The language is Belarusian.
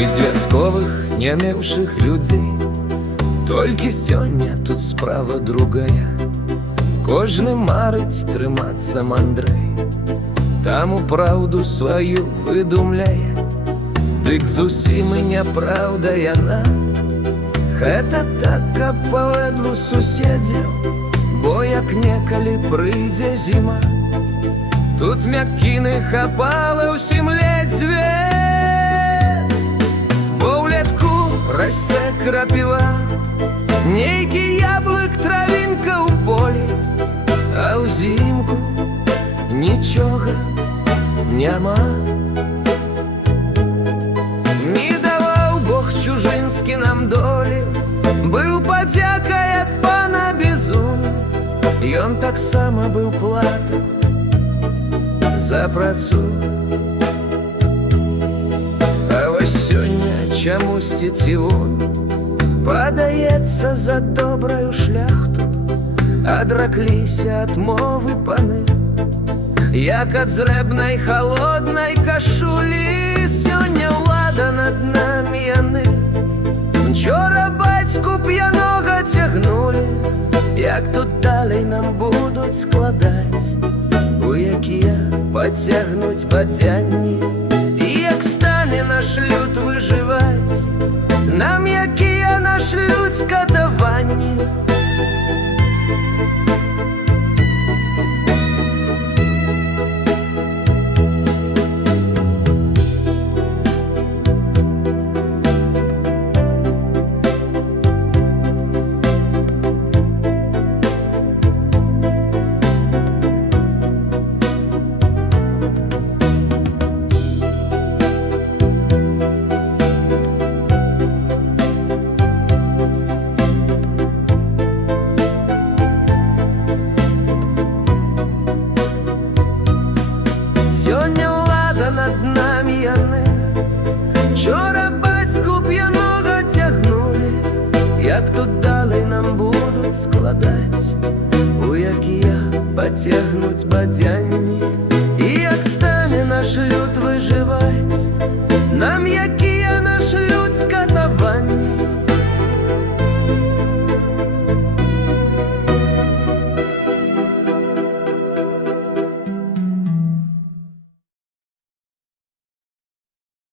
Мы звязковых не меўшых людзей, толькі сёння тут справа другая. Кожны марыць трымацца мандрэй, таму праўду сваю выдумляе. Дык зусім і няпраўда яна. Гэта так, каб павэдлу суседзяў, бо як некалі прыйдзе зіма, тут мяккіны хапала ўсім ледзьве. Бо ўлетку расце крапіва, нейкі яблык, травінка ў полі, а ўзімку нічога няма. Не даваў Бог чужынскі нам долі, быў падзякай ад пана Бізун. Ён таксама быў платам за працу. А вось сёння чамусьці цівун падаецца за добраю шляхту. Адракліся ад мовы паны, як ад зрэбнай халоднай кашулі. Сёння ўлада над намі яны, учора бацьку п'янога цягнулі. Як тут далей нам будуць складаць, у якія пацягнуць бадзянні, і як стане наш люд выжываць, нам якія нашлюць катаванні. Сёння ўлада над намі яны, учора бацьку п'янога цягнулі. Як тут далей нам будуць складаць, у якія пацягнуць бадзянні, і як стане наш люд выжываць, нам які